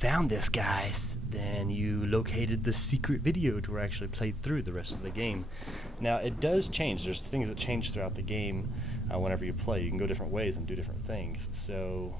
found this, guys, then you located the secret video to where I actually played through the rest of the game. Now, it does change. There's things that change throughout the game whenever you play. You can go different ways and do different things. So,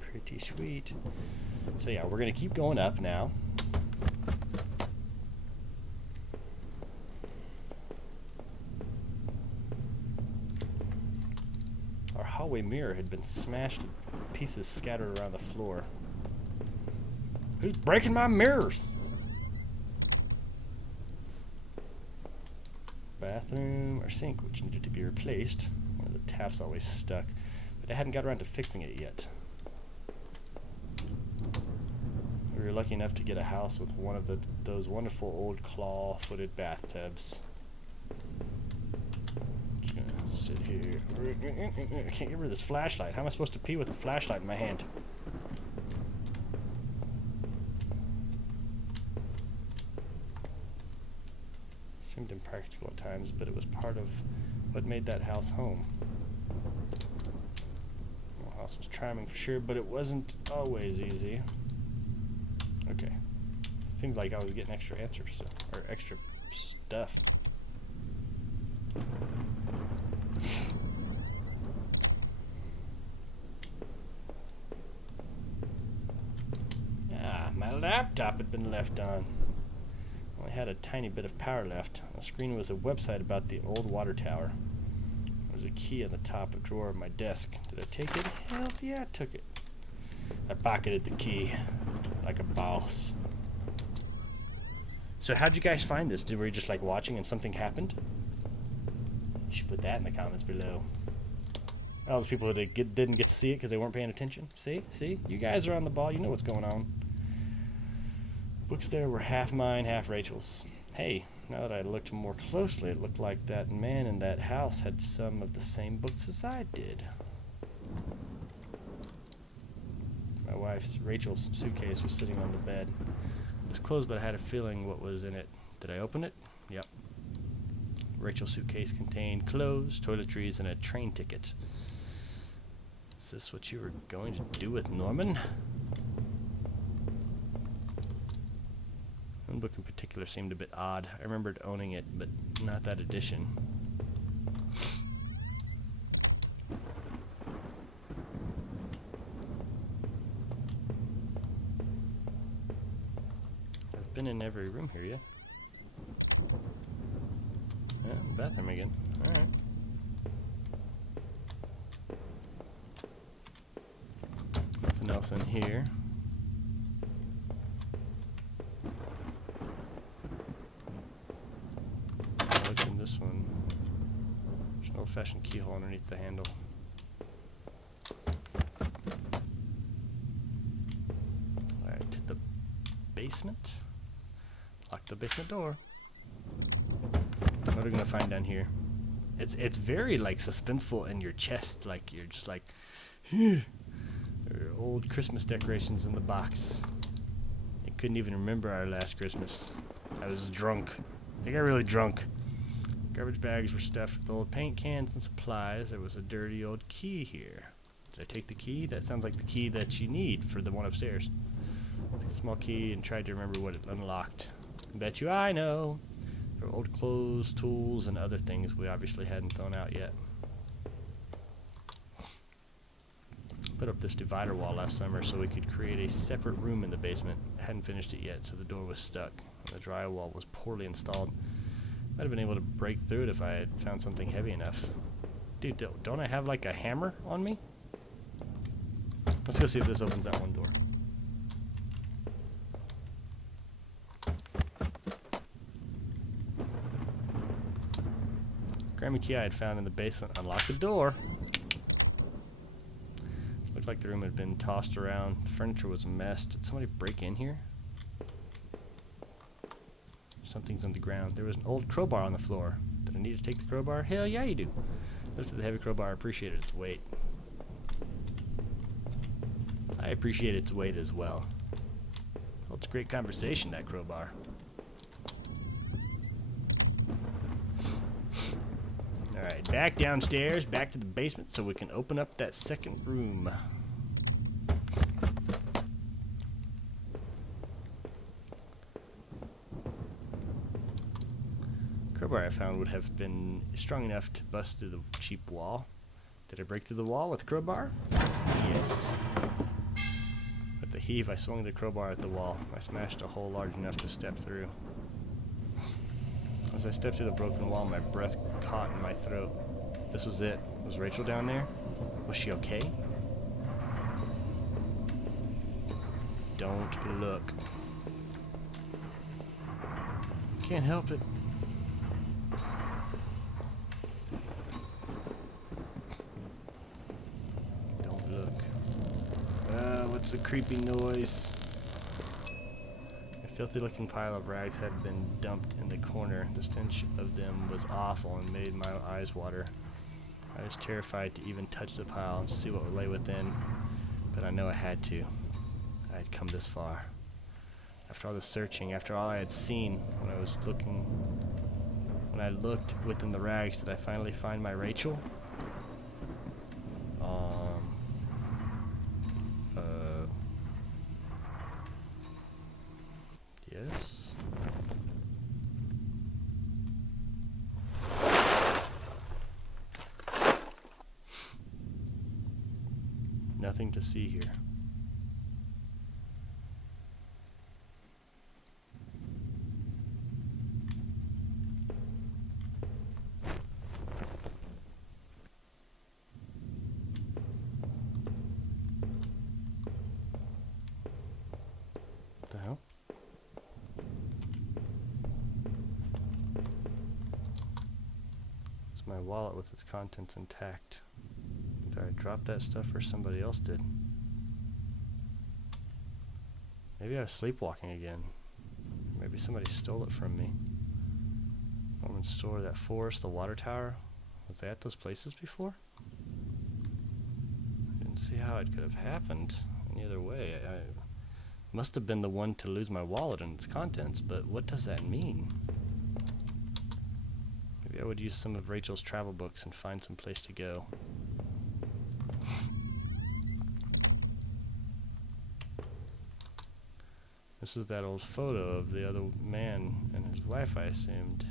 pretty sweet. So, yeah, we're going to keep going up now. Our hallway mirror had been smashed and pieces scattered around the floor. Who's breaking my mirrors? Bathroom or sink, which needed to be replaced. One of the taps always stuck, but I hadn't got around to fixing it yet. We were lucky enough to get a house with one of those wonderful old claw-footed bathtubs. Just gonna sit here. I can't get rid of this flashlight. How am I supposed to pee with a flashlight in my hand? Seemed impractical at times, but it was part of what made that house home. The house was charming for sure, but it wasn't always easy. Okay. Seemed like I was getting extra answers, or extra stuff. My laptop had been left on. Only had a tiny bit of power left. On the screen was a website about the old water tower. There was a key on the top of drawer of my desk. Did I take it? Hells yeah, I took it. I pocketed the key like a boss. So how'd you guys find this? Were you just like watching and something happened? You should put that in the comments below. All those people who didn't get to see it because they weren't paying attention. See? You guys are on the ball. You know what's going on. Books there were half mine, half Rachel's. Hey, now that I looked more closely, it looked like that man in that house had some of the same books as I did. My wife's, Rachel's, suitcase was sitting on the bed. It was closed, but I had a feeling what was in it. Did I open it? Yep. Rachel's suitcase contained clothes, toiletries, and a train ticket. Is this what you were going to do with Norman? One book in particular seemed a bit odd. I remembered owning it, but not that edition. I've been in every room here, yeah? Yeah, bathroom again. Alright. Nothing else in here. This one, there's an old-fashioned keyhole underneath the handle. Alright, to the basement. Lock the basement door. What are we gonna find down here? It's very like suspenseful in your chest, like you're just like, there are old Christmas decorations in the box. I couldn't even remember our last Christmas. I was drunk. I got really drunk. Garbage bags were stuffed with old paint cans and supplies. There was a dirty old key here. Did I take the key? That sounds like the key that you need for the one upstairs. I took a small key and tried to remember what it unlocked. I bet you I know. There were old clothes, tools, and other things we obviously hadn't thrown out yet. Put up this divider wall last summer so we could create a separate room in the basement. I hadn't finished it yet, so the door was stuck. And the drywall was poorly installed. Might have been able to break through it if I had found something heavy enough. Dude, don't I have like a hammer on me? Let's go see if this opens that one door. Grammy key I had found in the basement unlocked the door. Looked like the room had been tossed around. The furniture was a mess. Did somebody break in here? Something's on the ground. There was an old crowbar on the floor. Did I need to take the crowbar? Hell yeah, you do. Lifted the heavy crowbar. I appreciated its weight. I appreciate its weight as well. Holds great conversation, that crowbar. Alright, back downstairs, back to the basement so we can open up that second room. crowbar I found would have been strong enough to bust through the cheap wall. Did I break through the wall with the crowbar? Yes. With the heave, I swung the crowbar at the wall. I smashed a hole large enough to step through. As I stepped through the broken wall, my breath caught in my throat. This was it. Was Rachel down there? Was she okay? Don't look. Can't help it. Don't look. What's a creepy noise? A filthy looking pile of rags had been dumped in the corner. The stench of them was awful and made my eyes water. I was terrified to even touch the pile and see what lay within, but I know I had to. I had come this far. After all the searching, after all I had seen, when I looked within the rags, did I finally find my Rachel? Yes. Nothing to see here. What the hell? It's my wallet with its contents intact. Either I dropped that stuff or somebody else did. Maybe I was sleepwalking again. Maybe somebody stole it from me. Norman's store, that forest, the water tower. Was I at those places before? I didn't see how it could have happened any other way. I must have been the one to lose my wallet and its contents, but what does that mean? Maybe I would use some of Rachel's travel books and find some place to go. This is that old photo of the other man and his wife, I assumed.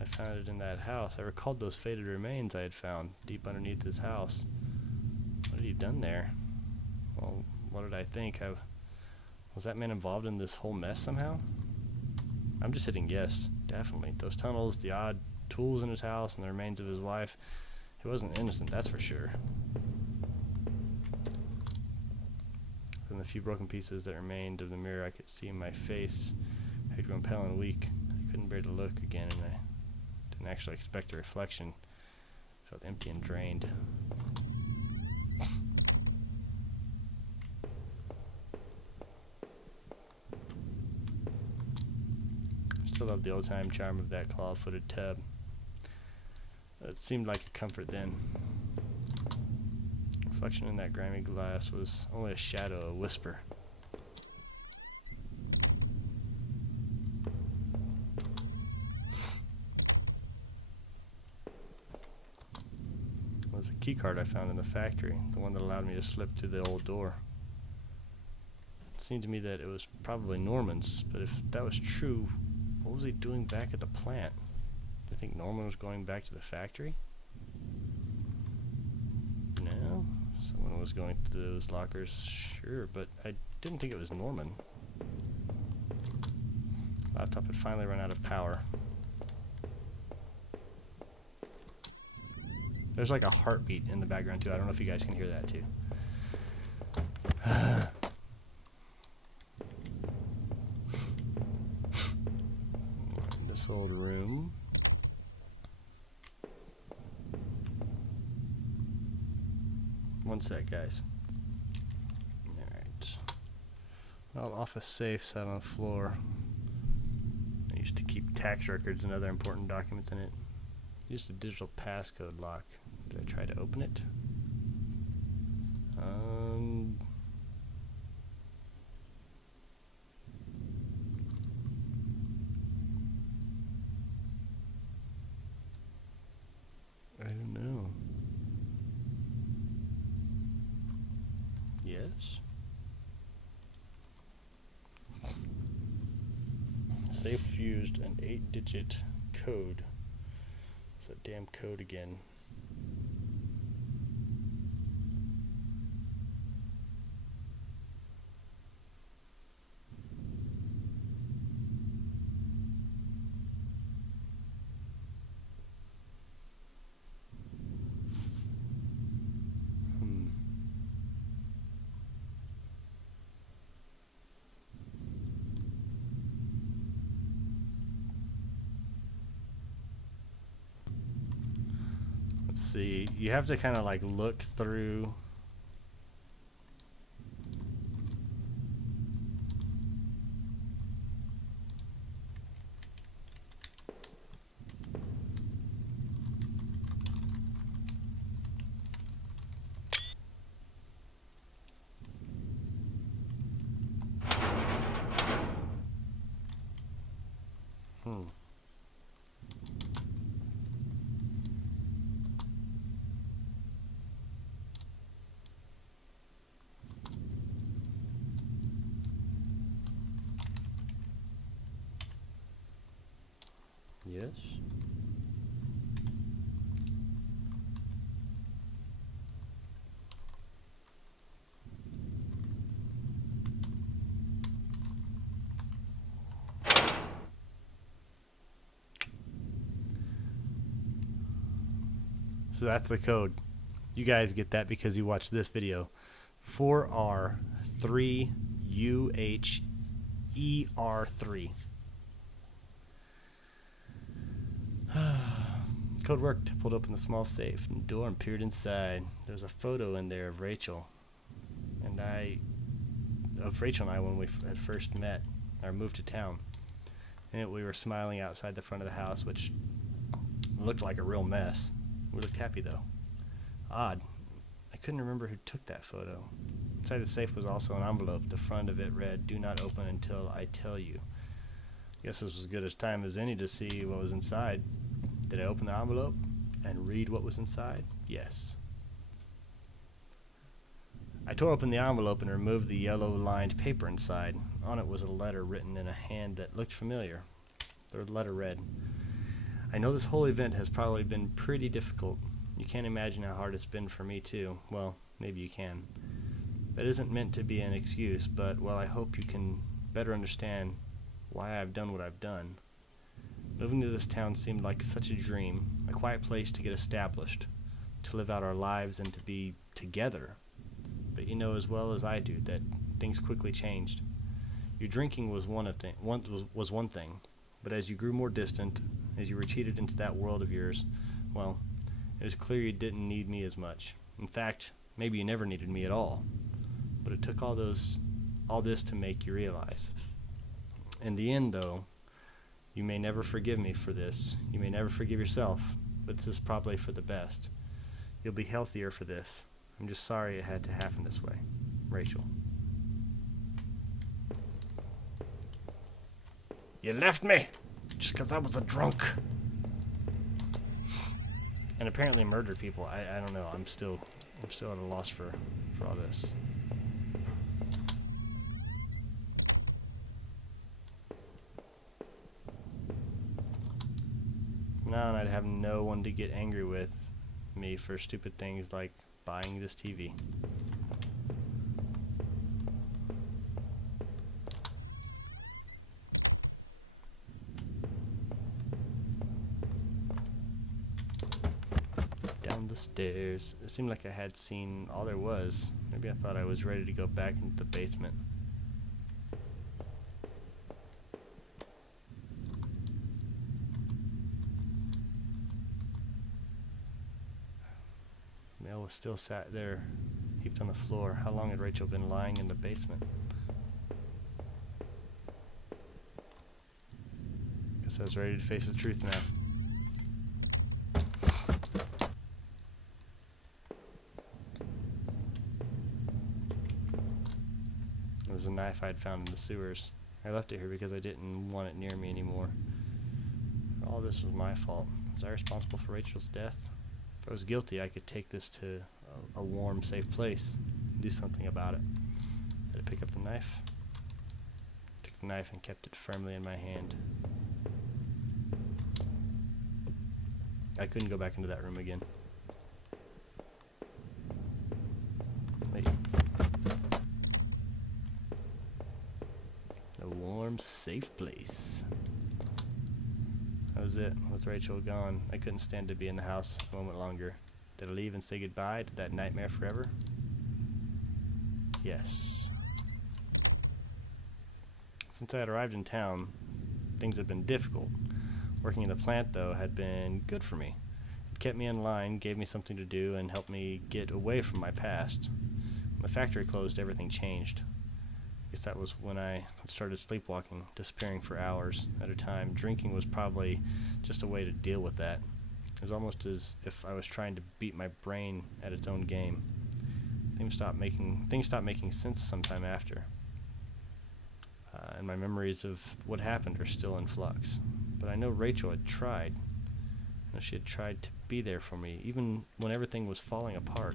I found it in that house. I recalled those faded remains I had found deep underneath his house. What had he done there? Well, what did I think? Was that man involved in this whole mess somehow? I'm just hitting yes, definitely. Those tunnels, the odd tools in his house, and the remains of his wife. He wasn't innocent, that's for sure. From the few broken pieces that remained of the mirror, I could see my face had grown pale and weak. I couldn't bear to look again, and I didn't actually expect a reflection. I felt empty and drained. Still love the old-time charm of that claw-footed tub. It seemed like a comfort then. Reflection in that grimy glass was only a shadow, a whisper. It was a key card I found in the factory, the one that allowed me to slip through the old door. It seemed to me that it was probably Norman's, but if that was true, what was he doing back at the plant? Do you think Norman was going back to the factory? No. Someone was going to those lockers, sure, but I didn't think it was Norman. Laptop had finally run out of power. There's like a heartbeat in the background too. I don't know if you guys can hear that too. In this old room. One sec, guys. Alright. Well, office safe sat on the floor. I used to keep tax records and other important documents in it. Used a digital passcode lock. Did I try to open it? I don't know. Yes. Safe used an 8-digit code. It's that damn code again. Let's see. You have to kind of like look through. Yes. So that's the code. You guys get that because you watched this video. 4R3UHER3. Code worked. Pulled open the small safe and door and peered inside. There's a photo in there of Rachel and I when we had first met or moved to town. And we were smiling outside the front of the house, which looked like a real mess. We looked happy though. Odd. I couldn't remember who took that photo. Inside the safe was also an envelope. The front of it read, "Do not open until I tell you." Guess this was as good a time as any to see what was inside. Did I open the envelope and read what was inside? Yes. I tore open the envelope and removed the yellow-lined paper inside. On it was a letter written in a hand that looked familiar. The letter read, "I know this whole event has probably been pretty difficult. You can't imagine how hard it's been for me too. Well, maybe you can. That isn't meant to be an excuse, but, well, I hope you can better understand why I've done what I've done. Moving to this town seemed like such a dream, a quiet place to get established, to live out our lives and to be together. But you know as well as I do that things quickly changed. Your drinking was one thing, but as you grew more distant, as you retreated into that world of yours, well, it was clear you didn't need me as much. In fact, maybe you never needed me at all. But it took all this to make you realize. In the end, though, you may never forgive me for this. You may never forgive yourself, but this is probably for the best. You'll be healthier for this. I'm just sorry it had to happen this way. Rachel." You left me just because I was a drunk. And apparently murdered people. I don't know. I'm still at a loss for all this. Now and I'd have no one to get angry with me for stupid things like buying this TV. Down the stairs. It seemed like I had seen all there was. Maybe I thought I was ready to go back into the basement. Mail was still sat there, heaped on the floor. How long had Rachel been lying in the basement? Guess I was ready to face the truth now. It was a knife I'd found in the sewers. I left it here because I didn't want it near me anymore. All this was my fault. Was I responsible for Rachel's death? If I was guilty, I could take this to a warm, safe place and do something about it. Did I pick up the knife? Took the knife and kept it firmly in my hand. I couldn't go back into that room again. Wait. A warm, safe place. That was it. With Rachel gone, I couldn't stand to be in the house a moment longer. Did I leave and say goodbye to that nightmare forever? Yes. Since I had arrived in town, things had been difficult. Working in the plant, though, had been good for me. It kept me in line, gave me something to do, and helped me get away from my past. When the factory closed, everything changed. I guess that was when I started sleepwalking, disappearing for hours at a time. Drinking was probably just a way to deal with that. It was almost as if I was trying to beat my brain at its own game. Things stopped making sense sometime after. And my memories of what happened are still in flux. But I know Rachel had tried. I know she had tried to be there for me, even when everything was falling apart.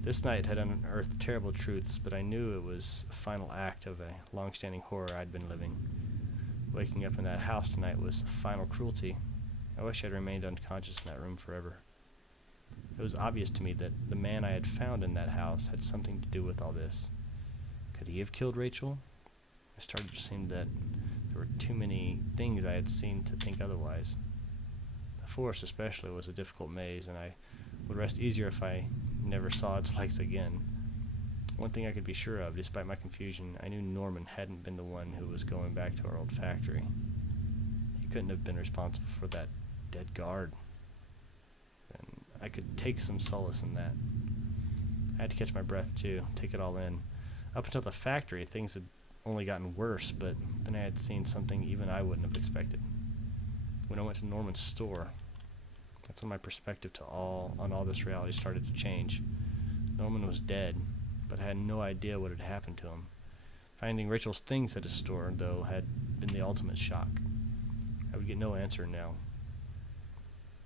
This night had unearthed terrible truths, but I knew it was a final act of a long-standing horror I'd been living. Waking up in that house tonight was final cruelty. I wish I'd remained unconscious in that room forever. It was obvious to me that the man I had found in that house had something to do with all this. Could he have killed Rachel? I started to see that there were too many things I had seen to think otherwise. The forest especially was a difficult maze, and I would rest easier if I never saw its likes again. One thing I could be sure of, despite my confusion, I knew Norman hadn't been the one who was going back to our old factory. He couldn't have been responsible for that dead guard. And I could take some solace in that. I had to catch my breath too, take it all in. Up until the factory, things had only gotten worse, but then I had seen something even I wouldn't have expected. When I went to Norman's store, that's when my perspective on all this reality started to change. Norman was dead, but I had no idea what had happened to him. Finding Rachel's things at his store, though, had been the ultimate shock. I would get no answer now.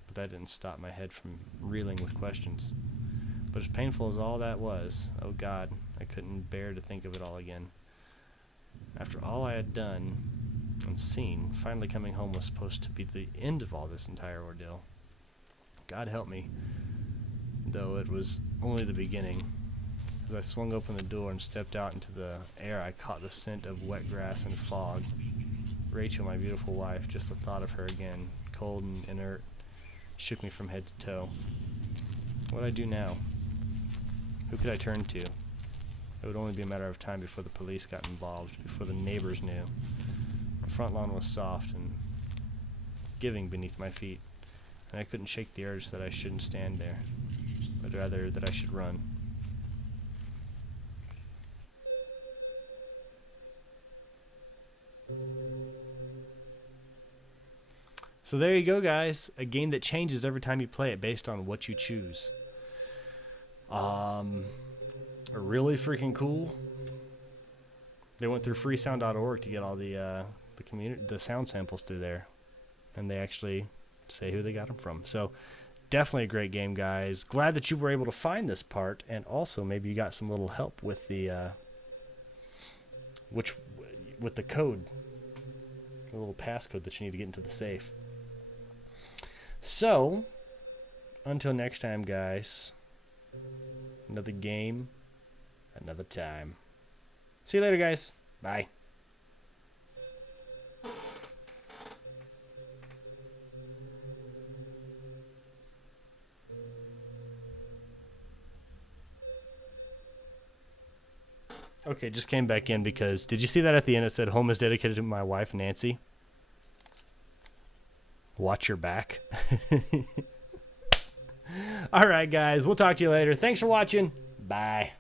But that didn't stop my head from reeling with questions. But as painful as all that was, oh God, I couldn't bear to think of it all again. After all I had done and seen, finally coming home was supposed to be the end of all this entire ordeal. God help me, though it was only the beginning. As I swung open the door and stepped out into the air, I caught the scent of wet grass and fog. Rachel, my beautiful wife, just the thought of her again, cold and inert, shook me from head to toe. What would I do now? Who could I turn to? It would only be a matter of time before the police got involved, before the neighbors knew. The front lawn was soft and giving beneath my feet, and I couldn't shake the urge that I shouldn't stand there, but rather that I should run. So there you go, guys. A game that changes every time you play it based on what you choose. Really freaking cool. They went through freesound.org to get all the sound samples through there, and they actually say who they got them from. So definitely a great game, guys. Glad that you were able to find this part, and also maybe you got some little help with the with the code, the little passcode that you need to get into the safe. So until next time, guys. Another game, another time. See you later, guys. Bye. Okay, just came back in because did you see that at the end it said home is dedicated to my wife, Nancy? Watch your back. All right, guys. We'll talk to you later. Thanks for watching. Bye.